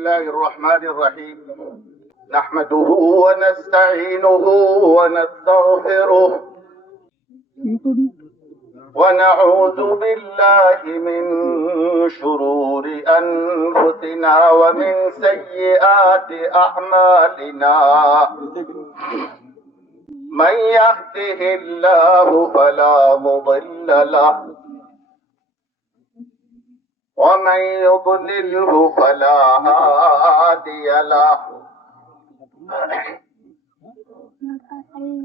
الله الرحمن الرحيم نحمده ونستعينه ونستغفره ونعوذ بالله من شرور أنفسنا ومن سيئات أعمالنا من يهده الله فلا مضل له ومن يضلله فلا هادي له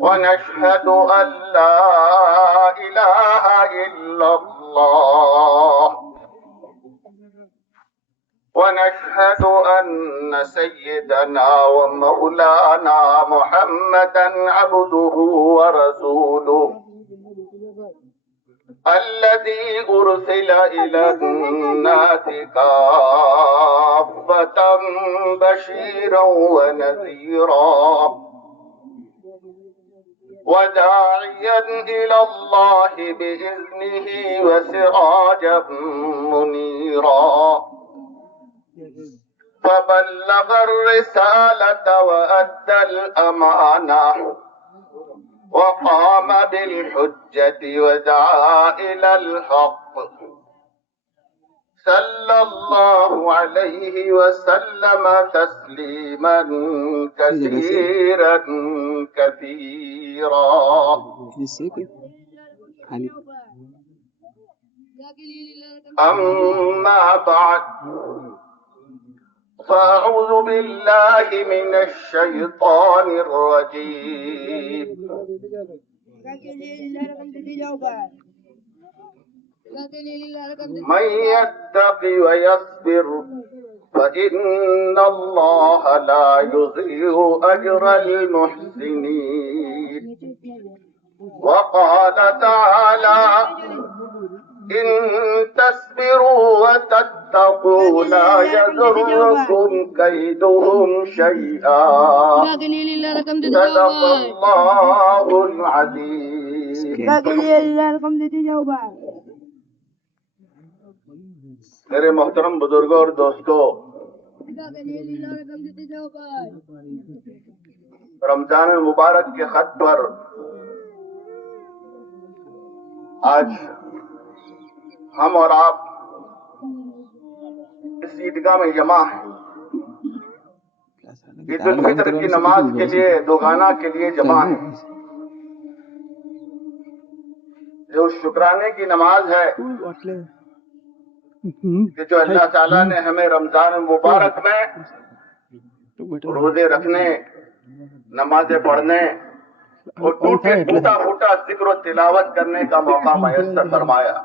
ونشهد أن لا إله إلا الله ونشهد أن سيدنا ومولانا محمدا عبده ورسوله الذي أرسل إلى الناس كافة بشيرا ونذيرا وداعيا إلى الله بإذنه وسراجا منيرا فبلغ الرسالة وأدى الأمانة وقام بالحجة ودعا إلى الحق صلى الله عليه وسلم تسليما كثيرا كثيرا أما بعد فأعوذ بالله من الشيطان الرجيم من يتق ويصبر فإن الله لا يضيع أجر المحسنين وقال تعالى إن تصبروا وتتقوا لا يضركم كيدهم شيئا صدق الله العظيم. میرے محترم بزرگوں اور دوستوں، رمضان المبارک کے خط پر آج ہم اور آپ اس عیدگاہ میں جمع ہیں. عید الفطر کی نماز کے لیے دوگانہ کے لیے جمع ہیں. جو شکرانے کی نماز ہے کہ جو اللہ تعالیٰ نے ہمیں رمضان المبارک میں روزے رکھنے، نمازیں پڑھنے اور ٹوٹا پھوٹا ذکر و تلاوت کرنے کا موقع میسر فرمایا.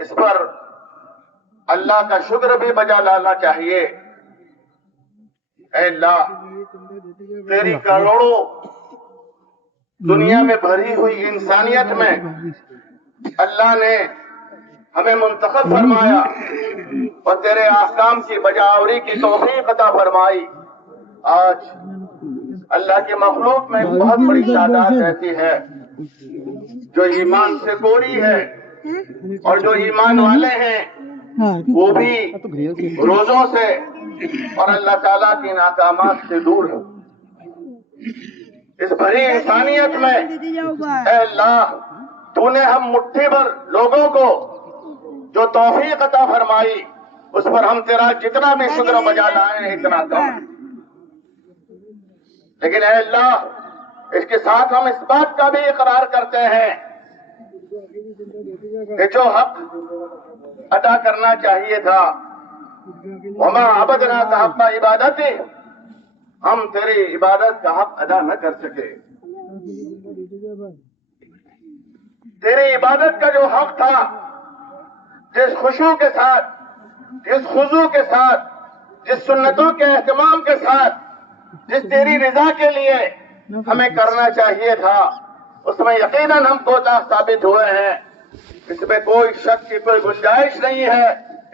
اس پر اللہ کا شکر بھی بجا لانا چاہیے. اے اللہ، تیری کروڑوں دنیا میں بھری ہوئی انسانیت میں اللہ نے ہمیں منتخب فرمایا اور تیرے احکام کی بجاوری کی توفیق عطا فرمائی. آج اللہ کی مخلوق میں بہت بڑی تعداد ایسی ہے جو ایمان سے کوری ہے، اور جو ایمان والے ہیں وہ بھی روزوں سے اور اللہ تعالیٰ کی ناکامات سے دور ہیں. اس بھری انسانیت میں اے اللہ، تو نے ہم مٹھی بھر لوگوں کو جو توفیق عطا فرمائی، اس پر ہم تیرا جتنا بھی شکر بجا لائیں اتنا کم. لیکن اے اللہ، اس کے ساتھ ہم اس بات کا بھی اقرار کرتے ہیں کہ جو حق ادا کرنا چاہیے تھا، وما عبدناک حق عبادتی، ہم تیری عبادت کا حق ادا نہ کر سکے. تیری عبادت کا جو حق تھا، جس خشوع کے ساتھ، جس خضوع کے ساتھ، جس سنتوں کے اہتمام کے ساتھ، جس تیری رضا کے لیے ہمیں کرنا چاہیے تھا، اس میں یقیناً ہم کوتاہ ثابت ہوئے ہیں. اس میں کوئی شک کی کوئی گنجائش نہیں ہے.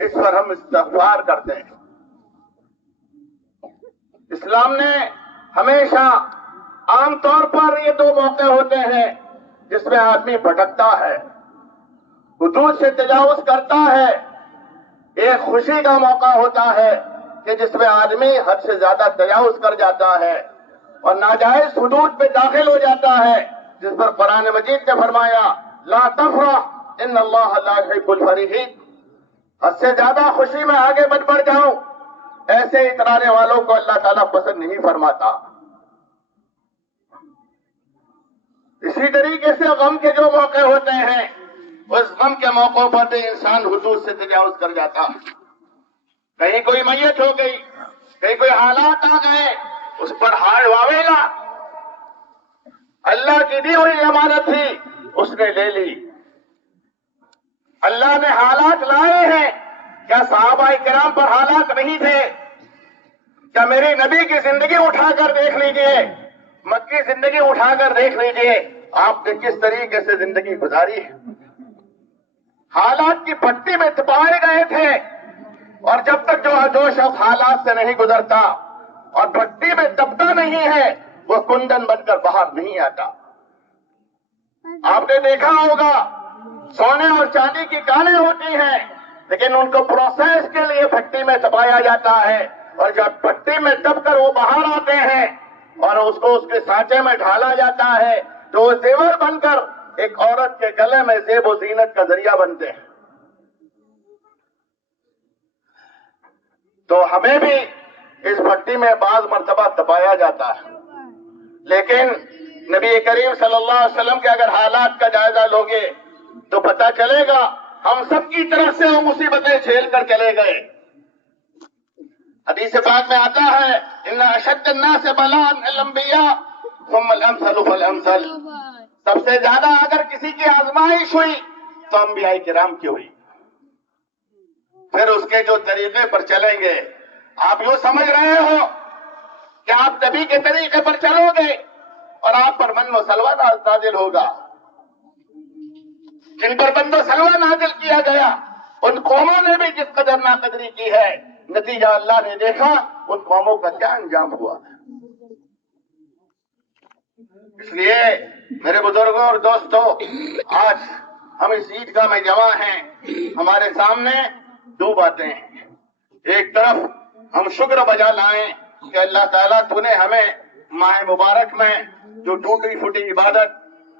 اس پر ہم استغفار کرتے ہیں. اسلام نے ہمیشہ عام طور پر یہ دو موقع ہوتے ہیں جس میں آدمی بھٹکتا ہے، حدود سے تجاوز کرتا ہے. ایک خوشی کا موقع ہوتا ہے کہ جس میں آدمی حد سے زیادہ تجاوز کر جاتا ہے اور ناجائز حدود پہ داخل ہو جاتا ہے، جس پر قرآن مجید نے فرمایا لا تفرح ان اللہ لا يحب الفرحین، حد سے زیادہ خوشی میں آگے بڑھ جاؤں، ایسے اترانے والوں کو اللہ تعالیٰ پسند نہیں فرماتا۔ اسی طریقے سے غم کے جو موقع ہوتے ہیں، اس غم کے موقعوں پر بھی انسان حدود سے تجاوز کر جاتا، کہیں کوئی میت ہو گئی، کہیں کوئی حالات آ گئے، اس پر ہار واوے گا، اللہ کی دی ہوئی امانت تھی اس نے لے لی، اللہ نے حالات لائے ہیں، کیا صحابہ کرام پر حالات نہیں تھے؟ کیا میری نبی کی زندگی اٹھا کر دیکھ لیجئے، مکی زندگی اٹھا کر دیکھ لیجئے، آپ نے کس طریقے سے زندگی گزاری ہے، حالات کی پٹی میں دبائے گئے تھے، اور جب تک جو شخص حالات سے نہیں گزرتا اور پٹی میں دبتا نہیں ہے، وہ کندن بن کر باہر نہیں آتا۔ آپ نے دیکھا ہوگا سونے اور چاندی کی کانیں ہوتی ہیں، لیکن ان کو پروسیس کے لیے پٹی میں دبایا جاتا ہے، اور جب پٹی میں دب کر وہ باہر آتے ہیں اور اس کو اس کے سانچے میں ڈھالا جاتا ہے تو وہ زیور بن کر ایک عورت کے گلے میں زیب و زینت کا ذریعہ بنتے ہیں۔ تو ہمیں بھی اس پٹی میں بعض مرتبہ دبایا جاتا ہے، لیکن نبی کریم صلی اللہ علیہ وسلم کے اگر حالات کا جائزہ لوگے تو پتہ چلے گا ہم سب کی طرف سے وہ مصیبتیں جھیل کر چلے گئے۔ حدیث پاک میں آتا ہے ان اشد الناس بلاء الانبیاء ثم الامثل فالامثل، سب سے زیادہ اگر کسی کی آزمائش ہوئی تو انبیاء کرام کی ہوئی، پھر اس کے جو طریقے پر چلیں گے۔ آپ یوں سمجھ رہے ہو کہ آپ نبی کے طریقے پر چلو گے اور آپ پر من و سلوہ نازل ہوگا، جن پر من و سلوہ نازل کیا گیا ان قوموں نے بھی جس قدر ناقدری کی ہے، نتیجہ اللہ نے دیکھا ان قوموں کا کیا انجام ہوا۔ اس لیے میرے بزرگوں اور دوستوں، آج ہم اس عیدگاہ میں جمع ہیں، ہمارے سامنے دو باتیں ہیں۔ ایک طرف ہم شکر بجا لائیں کہ اللہ تعالیٰ تو نے ہمیں ماہ مبارک میں جو ٹوٹی پھوٹی عبادت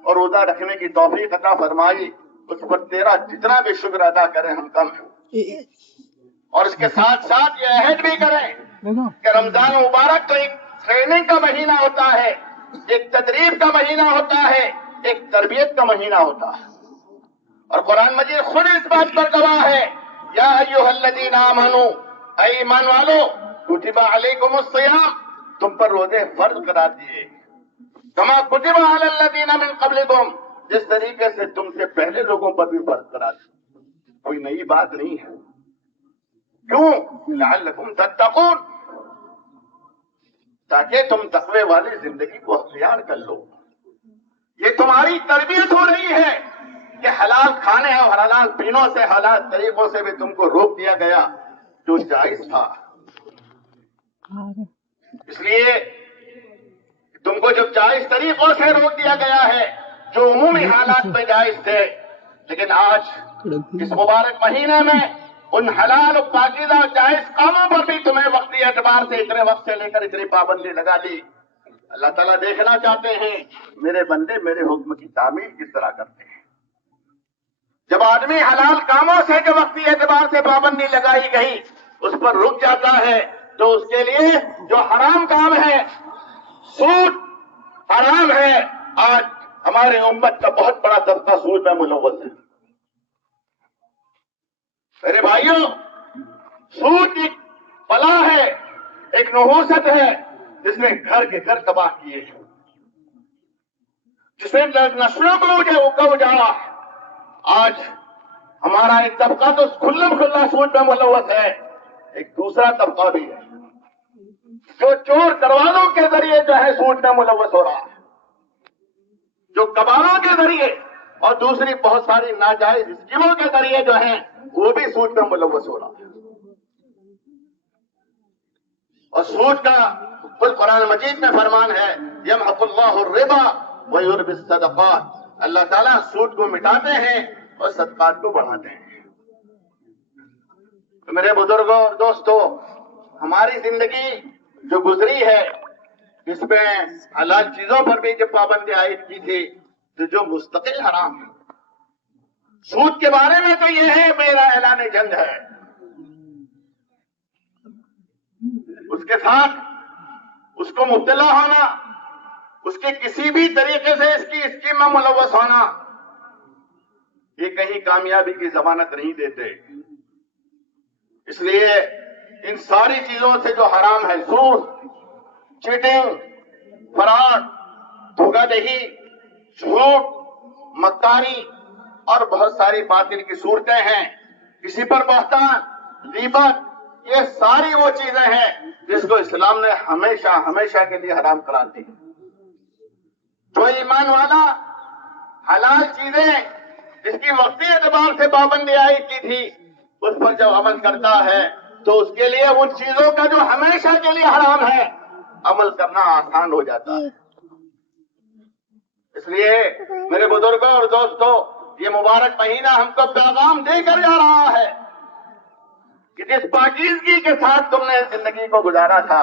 اور روزہ رکھنے کی توفیق عطا فرمائی، اس پر تیرا جتنا بھی شکر ادا کریں ہم کم ہیں، اور اس کے ساتھ ساتھ یہ عہد بھی کریں کہ رمضان مبارک تو ایک ٹریننگ کا مہینہ ہوتا ہے، ایک تدریب کا مہینہ ہوتا ہے، ایک تربیت کا مہینہ ہوتا ہے، اور قرآن مجید خود اس بات پر گواہ ہے یا ایھا الذین آمنوا، اے ایمان والو کتب علیکم الصیام، تم پر روزے فرض کرا دیے، کما کتب علی الذین من قبلکم، جس طریقے سے تم سے پہلے لوگوں پر بھی فرض کرا دیے، کوئی نئی بات نہیں ہے۔ کیوں؟ لعلکم تتقون، تاکہ تم تقوی والی زندگی کو اختیار کر لو۔ یہ تمہاری تربیت ہو رہی ہے کہ حلال کھانے اور حلال پینوں سے، حلال طریقوں سے بھی تم کو روک دیا گیا جو جائز تھا۔ اس لیے تم کو جب جائز طریقوں سے روک دیا گیا ہے جو عمومی حالات میں جائز تھے، لیکن آج اس مبارک مہینے میں ان حلال و پاکیزہ و جائز کاموں پر بھی تمہیں وقتی اعتبار سے اتنے وقت سے لے کر اتنی پابندی لگا دی۔ اللہ تعالیٰ دیکھنا چاہتے ہیں میرے بندے میرے حکم کی تعمیل کس طرح کرتے ہیں۔ جب آدمی حلال کاموں سے جو وقتی اعتبار سے پابندی لگائی گئی اس پر رک جاتا ہے تو اس کے لیے جو حرام کام ہے، سود حرام ہے۔ آج ہمارے امت کا بہت بڑا طبقہ سود میں ملوث ہے۔ میرے بھائیوں، سود ایک بلا ہے، ایک نحوست ہے جس نے گھر کے گھر تباہ کیے ہیں، جس نے نسلوں کو اجاڑا۔ آج ہمارا ایک طبقہ تو کھلم کھلا سود میں ملوث ہے، ایک دوسرا طبقہ بھی ہے جو چور دروازوں کے ذریعے جو ہے سود میں ملوث ہو رہا ہے، جو کبابوں کے ذریعے اور دوسری بہت ساری ناجائز اسکیموں کے ذریعے جو ہیں وہ بھی سود میں ملوث ہو رہا ہے۔ اور سود کا خود قرآن مجید میں فرمان ہے یمحق اللہ الربا ویربی الصدقات، اللہ تعالیٰ سود کو مٹاتے ہیں اور صدقات کو بڑھاتے ہیں۔ تو میرے بزرگوں اور دوستوں، ہماری زندگی جو گزری ہے اس میں حلال چیزوں پر بھی جب پابندی عائد کی تھی تو جو مستقل حرام ہے، سود کے بارے میں تو یہ ہے میرا اعلان جنگ ہے، اس کے ساتھ اس کو مبتلا ہونا، اس کے کسی بھی طریقے سے اس کی اسکیم میں ملوث ہونا، یہ کہیں کامیابی کی ضمانت نہیں دیتے۔ اس لیے ان ساری چیزوں سے جو حرام ہے، سود، چیٹنگ، فراڈ، دھوکہ دہی، جھوٹ، مکاری اور بہت ساری باطل کی صورتیں ہیں، کسی پر بہتان، غیبت، یہ ساری وہ چیزیں ہیں جس کو اسلام نے ہمیشہ ہمیشہ کے لیے حرام قرار دی۔ جو ایمان والا حلال چیزیں جس کی وقتی اعتبار سے پابندی عائد کی تھی اس پر جب عمل کرتا ہے تو اس کے لیے ان چیزوں کا جو ہمیشہ کے لیے حرام ہے عمل کرنا آسان ہو جاتا ہے۔ اس لیے میرے بزرگوں اور دوستوں، یہ مبارک مہینہ ہم کو پیغام دے کر جا رہا ہے کہ جس پاکیزگی کے ساتھ تم نے زندگی کو گزارا تھا،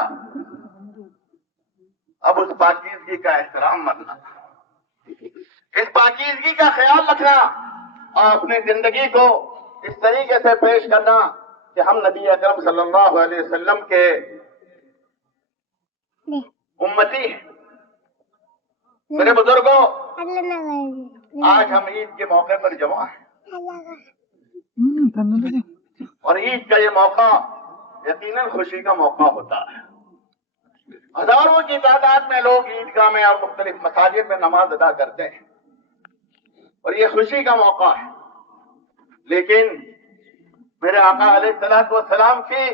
اب اس پاکیزگی کا احترام کرنا، اس پاکیزگی کا خیال رکھنا اور اپنی زندگی کو اس طریقے سے پیش کرنا کہ ہم نبی اکرم صلی اللہ علیہ وسلم کے امتی ہیں۔ میرے بزرگوں، آج ہم عید کے موقع پر جمع ہیں اور عید کا یہ موقع یقیناً خوشی کا موقع ہوتا ہے۔ ہزاروں کی تعداد میں لوگ عیدگاہ میں اور مختلف مساجد میں نماز ادا کرتے ہیں اور یہ خوشی کا موقع ہے، لیکن میرے آقا علیہ الصلوۃ والسلام کی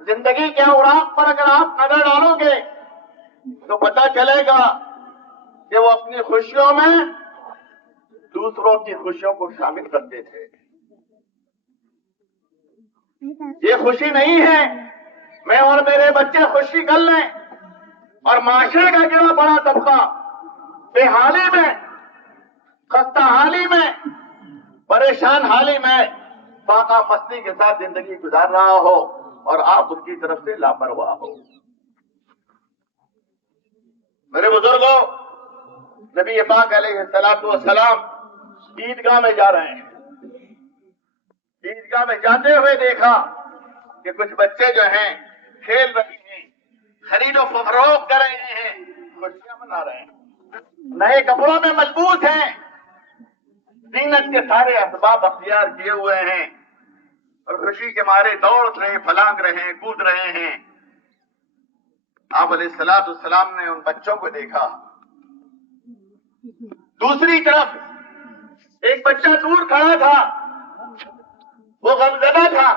زندگی کے اوراق پر اگر آپ نظر ڈالو گے تو پتہ چلے گا کہ وہ اپنی خوشیوں میں دوسروں کی خوشیوں کو شامل کرتے تھے۔ یہ خوشی نہیں ہے میں اور میرے بچے خوشی کر لیں اور معاشرے کا جو بڑا طبقہ بے حالی میں، خستہ حالی میں، پریشان حالی میں فاقہ مستی کے ساتھ زندگی گزار رہا ہو اور آپ اس کی طرف سے لاپرواہ ہو۔ میرے بزرگوں، نبی پاک علیہ الصلوۃ والسلام عیدگاہ میں جا رہے ہیں۔ عیدگاہ میں جاتے ہوئے دیکھا کہ کچھ بچے جو ہیں کھیل رہے ہیں، خرید و فروخت کر رہے ہیں، خوشیاں منا رہے ہیں، نئے کپڑوں میں ملبوس ہیں، زینت کے سارے اسباب اختیار کیے ہوئے ہیں اور خوشی کے مارے دوڑ رہے، پھلانگ رہے ہیں، کود رہے ہیں۔ آپ علیہ الصلوۃ والسلام نے ان بچوں کو دیکھا۔ دوسری طرف ایک بچہ دور کھڑا تھا، وہ غمزدہ تھا،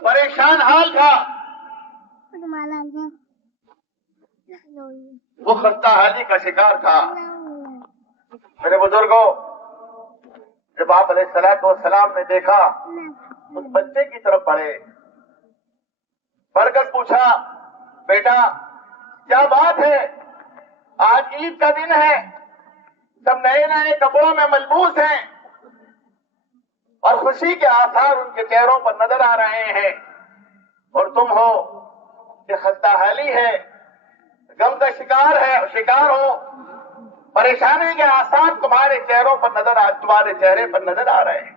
پریشان حال تھا، وہ خستہ حالی کا شکار تھا۔ میرے بزرگوں، جب آپ علیہ الصلوۃ والسلام نے دیکھا اس بچے کی طرف بڑھ کر پوچھا، بیٹا کیا بات ہے؟ آج عید کا دن ہے، سب نئے نئے کپڑوں میں ملبوس ہیں اور خوشی کے آثار ان کے چہروں پر نظر آ رہے ہیں، اور تم ہو کہ خستہ حالی ہے، غم کا شکار ہو، پریشانی کے آثار تمہارے چہرے پر نظر آ رہے ہیں۔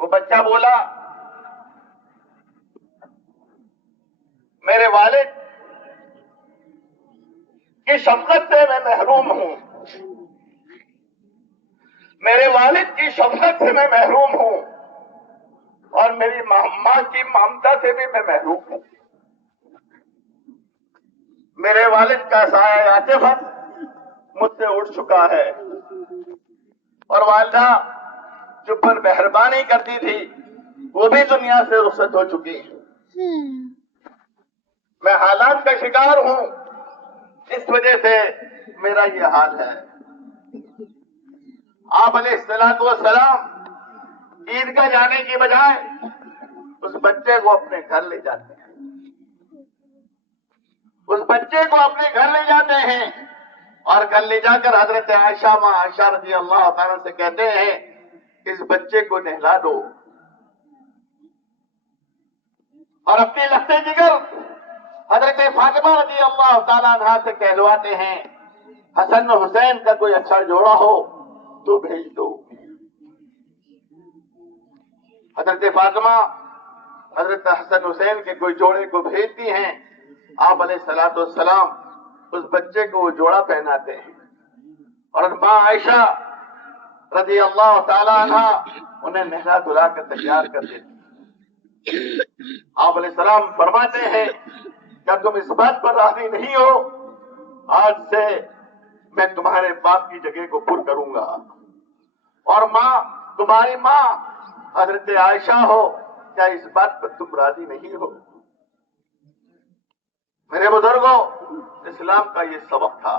وہ بچہ بولا، میرے والد کی شفقت سے میں محروم ہوں، میرے والد کی شفقت سے میں محروم ہوں اور میری ماں کی ممتا سے بھی میں محروم ہوں۔ میرے والد کا سایہ عاطفت مجھ سے اٹھ چکا ہے اور والدہ جو پر مہربانی کرتی تھی وہ بھی دنیا سے رخصت ہو چکی ہے۔ میں حالات کا شکار ہوں، اس وجہ سے میرا یہ حال ہے۔ آپ علیہ الصلوۃ والسلام عیدگاہ جانے کی بجائے اس بچے کو اپنے گھر لے جاتے ہیں، اس بچے کو اپنے گھر لے جاتے ہیں اور گھر لے جا کر حضرت عائشہ رضی اللہ تعالیٰ سے کہتے ہیں اس بچے کو نہلا دو، اور اپنی لخت جگر حضرت فاطمہ رضی اللہ تعالیٰ عنہا سے کہلواتے ہیں حسن و حسین کا کوئی اچھا جوڑا ہو تو بھیج دو. حضرت فاطمہ حضرت حسن حسین کے کوئی جوڑے کو بھیجتی ہیں. آپ علیہ الصلوۃ والسلام اس بچے کو وہ جوڑا پہناتے ہیں اور ماں عائشہ رضی اللہ تعالیٰ عنہ انہیں نہلا دھلا کر تیار کر دیتی. آپ علیہ السلام فرماتے ہیں کیا تم اس بات پر راضی نہیں ہو؟ آج سے میں تمہارے باپ کی جگہ کو پر کروں گا اور ماں تمہاری ماں حضرت عائشہ ہو. کیا اس بات پر تم راضی نہیں ہو؟ میرے بزرگوں، اسلام کا یہ سبق تھا،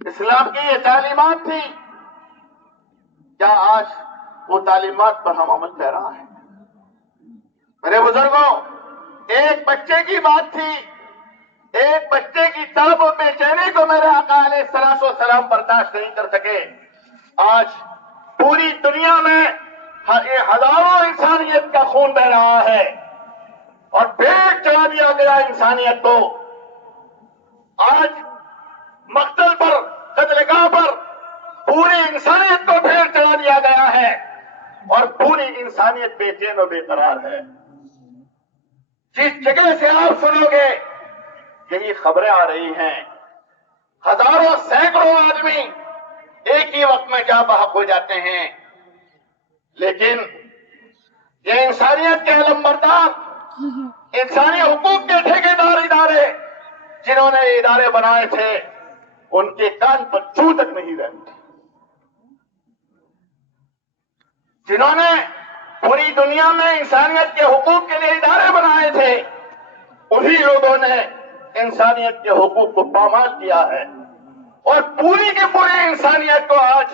اسلام کی یہ تعلیمات تھی. کیا آج وہ تعلیمات پر ہم عمل کر رہا ہے؟ میرے بزرگوں، ایک بچے کی بات تھی، ایک بچے کی طلب و بے چینی کو میرے آقا علیہ الصلوۃ والسلام برداشت نہیں کر سکے. آج پوری دنیا میں ہزاروں انسانیت کا خون بہ رہا ہے اور بھیڑ چڑھا دیا گیا انسانیت کو. آج مقتل پر، قتلگاہ پر پوری انسانیت کو بھیڑ چڑھا دیا گیا ہے اور پوری انسانیت بے چین و بے قرار ہے. جس جگہ سے آپ سنو گے یہی خبریں آ رہی ہیں، ہزاروں سینکڑوں آدمی ایک ہی وقت میں جاں بحق ہو جاتے ہیں. لیکن یہ انسانیت کے علمبردار، انسانی حقوق کے ٹھیکیدار ادارے جنہوں نے یہ ادارے بنائے تھے ان کے کان پر چھو تک نہیں رہتی. جنہوں نے پوری دنیا میں انسانیت کے حقوق کے لیے ادارے بنائے تھے انہی لوگوں نے انسانیت کے حقوق کو پامال کیا ہے اور پوری کی پوری انسانیت کو آج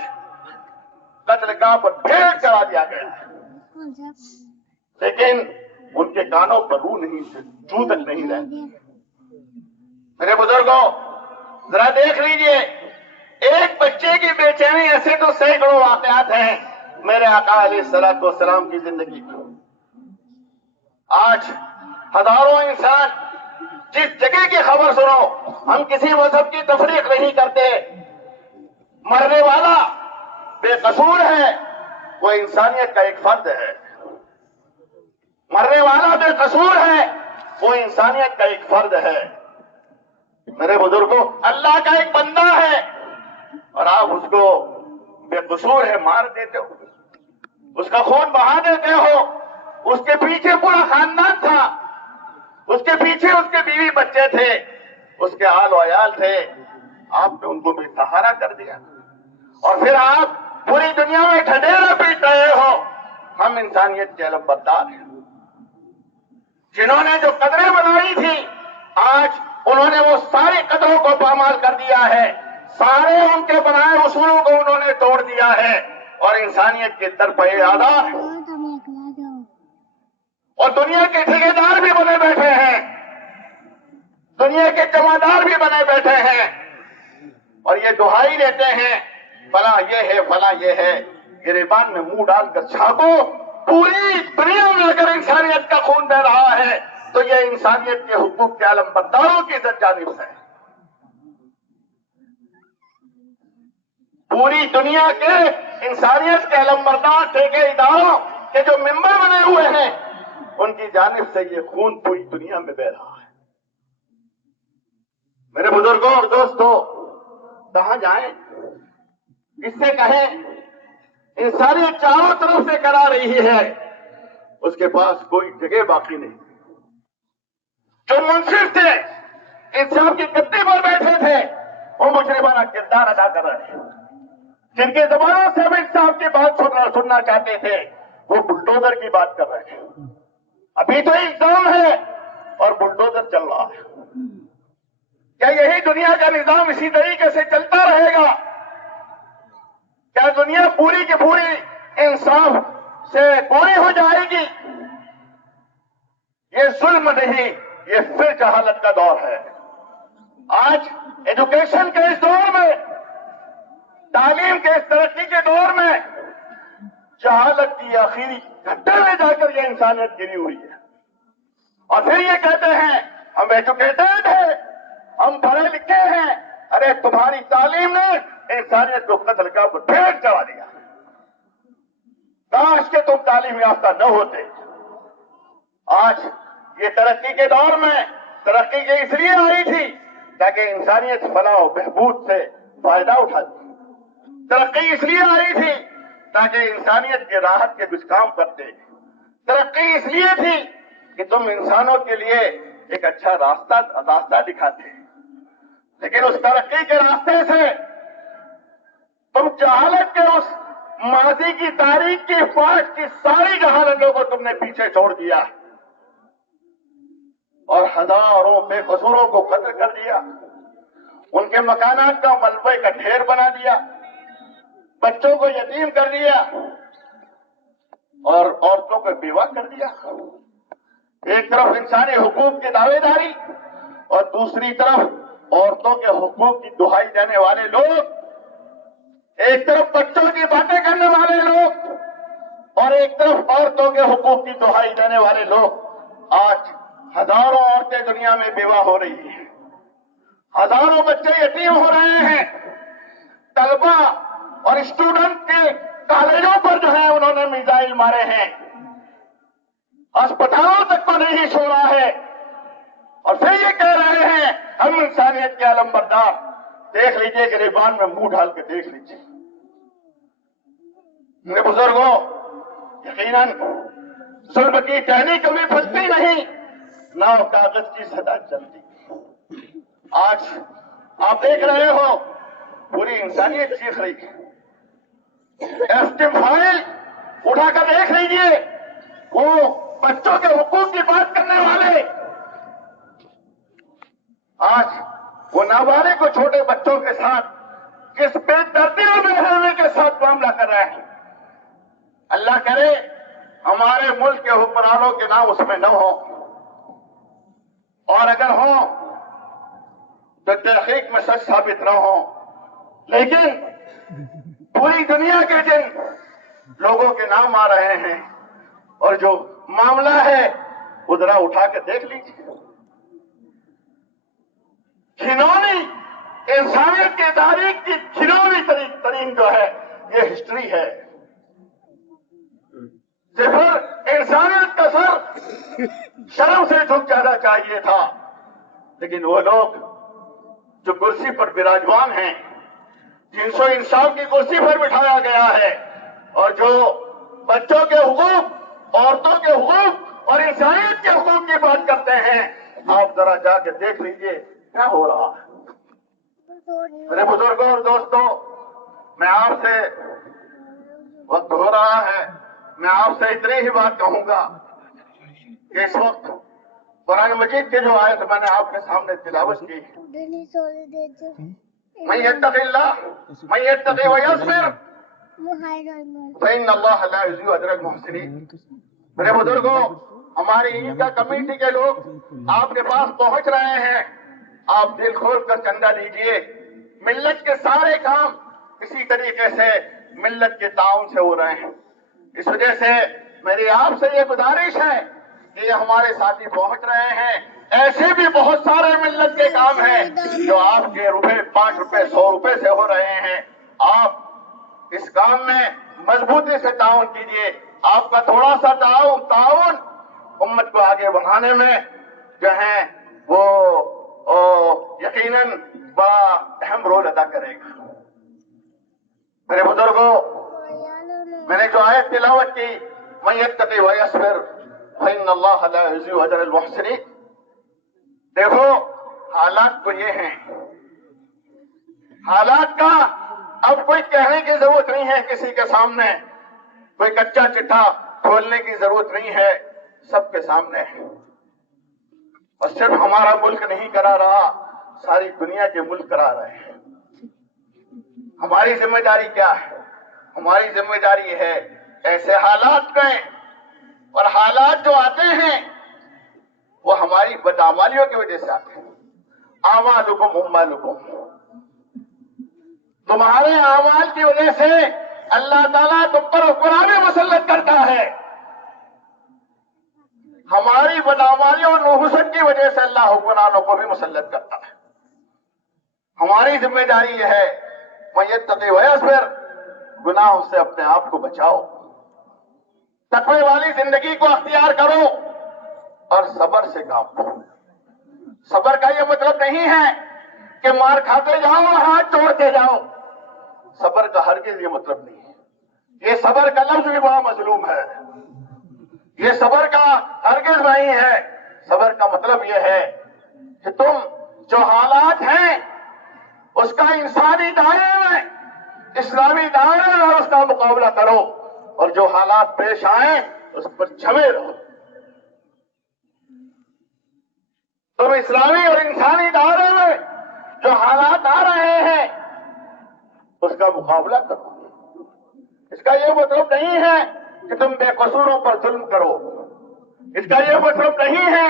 قتل گاہ پر بھیڑ چڑھا دیا گیا ہے. لیکن ان کے کانوں پر روح نہیں، چھو تک نہیں رہتی. میرے بزرگوں، ذرا دیکھ لیجئے، ایک بچے کی بے چینی ایسے تو سینکڑوں واقعات ہیں میرے آقا علیہ الصلوۃ والسلام کی زندگی کی. آج ہزاروں انسان جس جگہ کی خبر سنو، ہم کسی مذہب کی تفریق نہیں کرتے، مرنے والا بے قصور ہے، وہ انسانیت کا ایک فرد ہے. مرنے والا بے قصور ہے، وہ انسانیت کا ایک فرد ہے. میرے بزرگوں، اللہ کا ایک بندہ ہے اور آپ اس کو بے قصور ہے مار دیتے ہو، اس کا خون بہا دیتے ہو. اس کے پیچھے پورا خاندان تھا، اس کے پیچھے اس کے بیوی بچے تھے، اس کے آل و عیال تھے. آپ نے ان کو بے سہارا کر دیا اور پھر آپ پوری دنیا میں ڈھڈیرے پیٹ رہے ہو. ہم انسانیت کے علمبردار ہیں. جنہوں نے جو قدریں بنائی تھی آج انہوں نے وہ ساری قدروں کو پامال کر دیا ہے، سارے ان کے بنائے اصولوں کو انہوں نے توڑ دیا ہے اور انسانیت کے در پہ آزاد ہے اور دنیا کے ٹھیکیدار بھی بنے بیٹھے ہیں، دنیا کے جمعدار بھی بنے بیٹھے ہیں اور یہ دہائی دیتے ہیں فلاں یہ ہے، فلاں یہ ہے. گریبان میں منہ ڈال کر چھاپو، پوری دنیا میں اگر انسانیت کا خون بہ رہا ہے تو یہ انسانیت کے حقوق کے علمبرداروں کی جانب سے ہے. پوری دنیا کے انسانیت کے علمبردار ٹھیکے اداروں کے جو ممبر بنے ہوئے ہیں ان کی جانب سے یہ خون پوری دنیا میں بہ رہا ہے. میرے بزرگوں اور دوستوں، کہاں جائیں، کس سے کہیں؟ انسانیت چاروں طرف سے کرا رہی ہے، اس کے پاس کوئی جگہ باقی نہیں. جو منصف تھے، انصاف کی گدی پر بیٹھے تھے، وہ مجرمانہ کردار ادا کر رہے ہیں. جن کے زبانوں سے ہم انصاف کی بات سننا چاہتے تھے وہ بلڈوزر کی بات کر رہے ہیں. ابھی تو الزام ہے اور بلڈوزر چل رہا ہے. کیا یہی دنیا کا نظام اسی طریقے سے چلتا رہے گا؟ کیا دنیا پوری کی پوری انصاف سے کوری ہو جائے گی؟ یہ ظلم نہیں، یہ پھر جہالت کا دور ہے. آج ایجوکیشن کے اس دور میں، تعلیم کے اس ترقی کے دور میں جہالت کی آخری گھٹے میں جا کر یہ انسانیت گری ہوئی ہے. اور پھر یہ کہتے ہیں ہم ایجوکیٹڈ ہیں، ہم پڑھے لکھے ہیں۔ ارے تمہاری تعلیم نے انسانیت کو قتل کا ڈھیر چڑھا دیا۔ کاش کہ تم تعلیم یافتہ نہ ہوتے۔ آج یہ ترقی کے دور میں ترقی کے اس لیے آئی تھی تاکہ انسانیت فلاح و بہبود سے فائدہ اٹھاتی۔ ترقی اس لیے آئی تھی تاکہ انسانیت کے راحت کے کچھ کام کرتے۔ ترقی اس لیے تھی کہ تم انسانوں کے لیے ایک اچھا راستہ دکھاتے، لیکن اس ترقی کے راستے سے تم جہالت کے اس ماضی کی تاریخ کی فوج کی ساری جہالتوں کو تم نے پیچھے چھوڑ دیا اور ہزاروں بے قصوروں کو قتل کر دیا، ان کے مکانات کا ملبے کا ڈھیر بنا دیا، بچوں کو یتیم کر دیا اور عورتوں کو بیوہ کر دیا۔ ایک طرف انسانی حقوق کی دعوے داری اور دوسری طرف عورتوں کے حقوق کی دہائی دینے والے لوگ، ایک طرف بچوں کی باتیں کرنے والے لوگ اور ایک طرف عورتوں کے حقوق کی دہائی دینے والے لوگ۔ آج ہزاروں عورتیں دنیا میں بیوہ ہو رہی ہیں، ہزاروں بچے یتیم ہو رہے ہیں، طلبہ اور اسٹوڈنٹ کے کالجوں پر جو ہے انہوں نے میزائل مارے ہیں، اسپتالوں تک کو نہیں چھوڑا ہے، اور پھر یہ کہہ رہے ہیں ہم انسانیت کے علم بردار۔ دیکھ لیجئے گریبان میں منہ ڈال کے دیکھ لیجئے۔ میرے بزرگوں، یقیناً ظلم کی ٹہنی کبھی پھٹتی نہیں، نہ وہ کاغذ کی سدا چلتی۔ آج آپ دیکھ رہے ہو پوری انسانیت چیخ رہی ہے۔ ایسٹم فائل اٹھا کر دیکھ لیجئے، وہ بچوں کے حقوق کی بات کرنے والے آج وہ نابالغ کو چھوٹے بچوں کے ساتھ کس بے دردی اور بے رحمی کے ساتھ معاملہ کر رہے ہیں۔ اللہ کرے ہمارے ملک کے حکمرانوں کے نام اس میں نہ ہوں، اور اگر ہوں تو تحقیق میں سچ ثابت نہ ہوں، لیکن پوری دنیا کے جن لوگوں کے نام آ رہے ہیں اور جو معاملہ ہے وہ ذرا اٹھا کے دیکھ لیجیے۔ گھنونی انسانیت کی تاریخ کی گھنونی ترین جو ہے یہ ہسٹری ہے۔ صفر انسانیت کا سر شرم سے جھک جانا چاہیے تھا، لیکن وہ لوگ جو کرسی پر براجمان ہیں، جن کو انصاف کی کرسی پر بٹھایا گیا ہے، اور جو بچوں کے حقوق، عورتوں کے حقوق اور انسانیت کے حقوق کی بات کرتے ہیں، آپ ذرا جا کے دیکھ لیجئے کیا ہو رہا ہے۔ میرے بزرگوں اور دوستوں، میں آپ سے وقت ہو رہا ہے، میں آپ سے اتنی ہی بات کہوں گا کہ اس وقت قرآن مجید کے جو آیت میں نے آپ کے سامنے تلاوت کی، من يتق الله من يتقي ويصبر فإن الله لا يضيع أجر المحسنين۔ میرے بزرگوں، ہماری عیدگاہ کمیٹی کے لوگ آپ کے پاس پہنچ رہے ہیں، آپ دل کھول کر چندہ دیجئے۔ ملت کے سارے کام اسی طریقے سے ملت کے تعاون سے ہو رہے ہیں، اس وجہ سے میری آپ سے یہ گزارش ہے کہ یہ ہمارے ساتھی پہنچ رہے ہیں، ایسے بھی بہت سارے ملت کے کام ہیں جو آپ کے روپے 5 روپے 100 روپے سے ہو رہے ہیں۔ آپ اس کام میں مضبوطی سے تعاون کیجئے۔ آپ کا تھوڑا سا تعاون امت کو آگے بڑھانے میں جو ہے وہ یقیناً بڑا اہم رول ادا کرے گا۔ میرے بزرگوں، میں نے جو آیت تلاوت کی، من یتقی ویصبر فإن اللہ لا یضیع اجر المحسنین، دیکھو حالات تو یہ ہیں، حالات کا اب کوئی کہنے کی ضرورت نہیں ہے، کسی کے سامنے کوئی کچا چٹھا کھولنے کی ضرورت نہیں ہے، سب کے سامنے ہے۔ اور صرف ہمارا ملک نہیں کرا رہا، ساری دنیا کے ملک کرا رہے ہیں۔ ہماری ذمہ داری کیا ہے؟ ہماری ذمہ داری ہے ایسے حالات میں، اور حالات جو آتے ہیں وہ ہماری بدعمالیوں کی وجہ سے آتے ہیں۔ اعمالکم اموالکم، تمہارے اعمال کی وجہ سے اللہ تعالیٰ تم پر حکمرانی مسلط کرتا ہے۔ ہماری بدعمالی اور نحوست کی وجہ سے اللہ حکمرانوں کو بھی مسلط کرتا ہے. ہماری ذمہ داری یہ ہے وَمَن يَتَّقِ وَيَصْبِرْ، گناہوں سے اپنے آپ کو بچاؤ، تقوی والی زندگی کو اختیار کرو اور صبر سے کام کرو. صبر کا یہ مطلب نہیں ہے کہ مار کھاتے جاؤ اور ہاتھ توڑتے جاؤ. صبر کا ہرگز یہ مطلب نہیں ہے. یہ صبر کا لفظ بھی بڑا مظلوم ہے. یہ صبر کا ہرگز نہیں ہے. صبر کا مطلب یہ ہے کہ تم جو حالات ہیں اس کا انسانی دائرے میں، اسلامی دائرے میں اس کا مقابلہ کرو، اور جو حالات پیش آئیں اس پر جمے رہو. تم اسلامی اور انسانی دائرے میں جو حالات آ رہے ہیں اس کا مقابلہ کرو. اس کا یہ مطلب نہیں ہے کہ تم بے قصوروں پر ظلم کرو. اس کا یہ مطلب نہیں ہے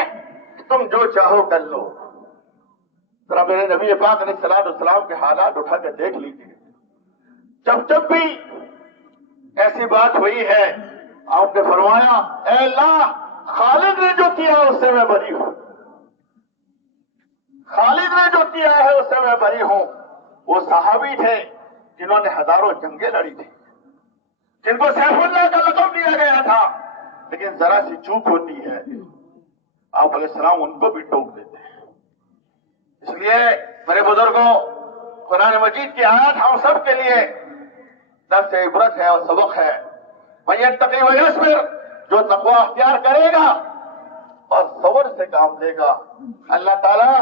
کہ تم جو چاہو کر لو. ذرا میرے نبی پاک علیہ الصلوۃ والسلام کے حالات اٹھا کر دیکھ لیجیے. جب بھی ایسی بات ہوئی ہے آپ نے فرمایا اے اللہ، خالد نے جو کیا اس سے میں بری ہوں. خالد نے جو کیا ہے اس سے میں بری ہوں. وہ صحابی تھے جنہوں نے ہزاروں جنگیں لڑی تھی، جن کو سیف اللہ کا لقب دیا گیا تھا، لیکن ذرا سی چوک ہوتی ہے آپ علیہ السلام ان کو بھی ٹوک دیتے ہیں. اس لیے میرے بزرگوں، قرآن مجید کی آیات ہم سب کے لیے درس عبرت ہے اور سبق ہے. مَن يَتَّقِ وَيَصْبِرْ، جو تقوی اختیار کرے گا اور صبر سے کام لے گا، اللہ تعالیٰ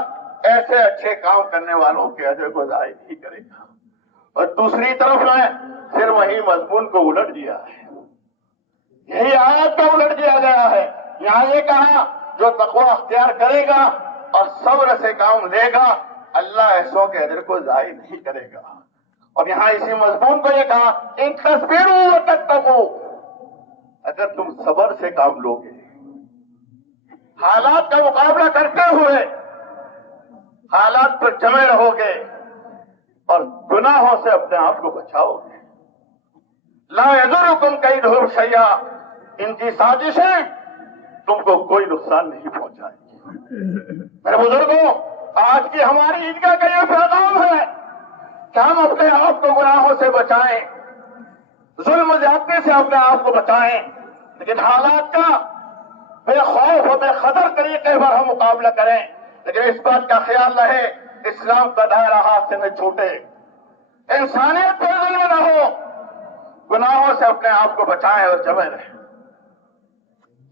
ایسے اچھے کام کرنے والوں کے اجر کو ضائع نہیں کرے گا. اور دوسری طرف میں پھر وہی مضمون کو الٹ دیا ہے، یہی آیت کا الٹ دیا گیا ہے. یہاں یہ کہا جو تقوی اختیار کرے گا اور صبر سے کام لے گا اللہ ایسوں کے اجر کو ضائع نہیں کرے گا. اور یہاں اسی مضمون کو یہ کہا ان تصبروا وتتقوا، اگر تم صبر سے کام لو گے، حالات کا مقابلہ کرتے ہوئے حالات پر جمے رہو گے اور گناہوں سے اپنے آپ کو بچاؤ گے، لا یضرکم کیدہم شیئا، ان کی سازشیں تم کو کوئی نقصان نہیں پہنچائیں گی. میرے بزرگوں، آج کی ہماری عیدگاہ کا یہ پیغام ہے کہ ہم اپنے آپ کو گناہوں سے بچائیں، ظلم و زیادتی سے اپنے آپ کو بچائیں، لیکن حالات کا بے خوف و بے خطر طریقے پر ہم مقابلہ کریں. لیکن اس بات کا خیال رہے اسلام کا دائرہ ہاتھ سے نہ چھوٹے، انسانیت پر ظلم نہ ہو، گناہوں سے اپنے آپ کو بچائیں اور جمے رہیں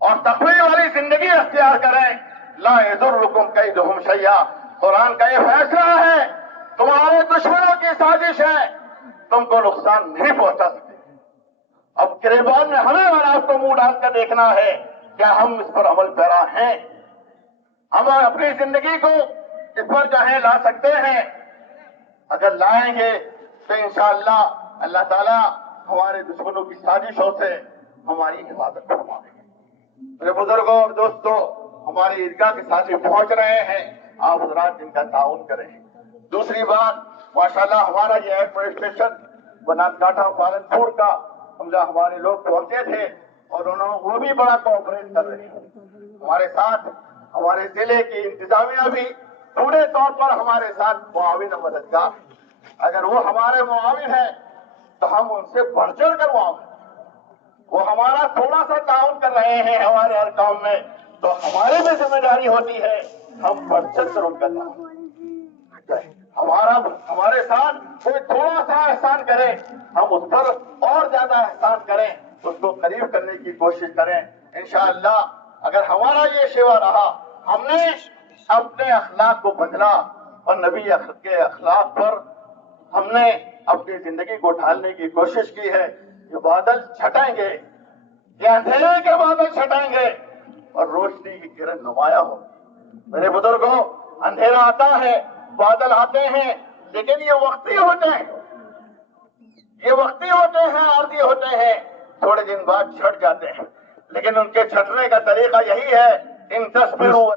اور تقوی والی زندگی اختیار کریں. لا یضرکم کیدہم شیئا، قرآن کا یہ فیصلہ ہے تمہارے دشمنوں کی سازش ہے، تم کو نقصان نہیں پہنچا سکتے. اب گریبان میں ہمیں اور آپ کو منہ ڈال کر دیکھنا ہے کیا ہم اس پر عمل پیرا ہیں. ہم اپنی زندگی کو اس پر چاہے لا سکتے ہیں، اگر لائیں گے تو انشاءاللہ اللہ تعالیٰ ہمارے دشمنوں کی سازشوں سے ہماری حفاظت فرمائے. میرے بزرگوں اور دوستوں، ہماری عیدگاہ کے ساتھی پہنچ رہے ہیں، آپ حضرات جن کا تعاون کریں. دوسری بات، ماشاءاللہ ہمارا یہ ایڈمنسٹریشن بناسکانٹھا پالنپور کا ہمارے لوگ پہنچے تھے اور وہ بھی بڑا کوآپریٹ کر رہے ہیں ہمارے ساتھ. ہمارے ضلع کی انتظامیہ بھی پورے طور پر ہمارے ساتھ معاون و مددگار. اگر وہ ہمارے معاون ہیں تو ہم ان سے بڑھ چڑھ کر معاون. وہ ہمارا تھوڑا سا تعاون کر رہے ہیں ہمارے ہر کام میں، تو ہماری بھی ذمہ داری ہوتی ہے ہم بڑھ چڑھ کر ان کا تعاون. ہمارے ساتھ کوئی تھوڑا سا احسان کرے ہم اس پر اور زیادہ احسان کریں، اس کو قریب کرنے کی کوشش کریں. انشاءاللہ اگر ہمارا یہ شیوا رہا، ہم نے اپنے اخلاق کو بدلا اور نبی کے اخلاق پر ہم نے اپنی زندگی کو ڈھالنے کی کوشش کی ہے، یہ بادل چھٹیں گے، یہ اندھیرے کے بادل چھٹیں گے اور روشنی کی کرن نمایاں ہوگی. میرے بزرگوں، اندھیرا آتا ہے، بادل آتے ہیں، لیکن یہ وقتی ہوتے ہیں، یہ وقتی ہوتے ہیں، عارضی ہوتے ہیں، تھوڑے دن بعد چھٹ جاتے ہیں. لیکن ان کے چھٹنے کا طریقہ یہی ہے ان تصبروا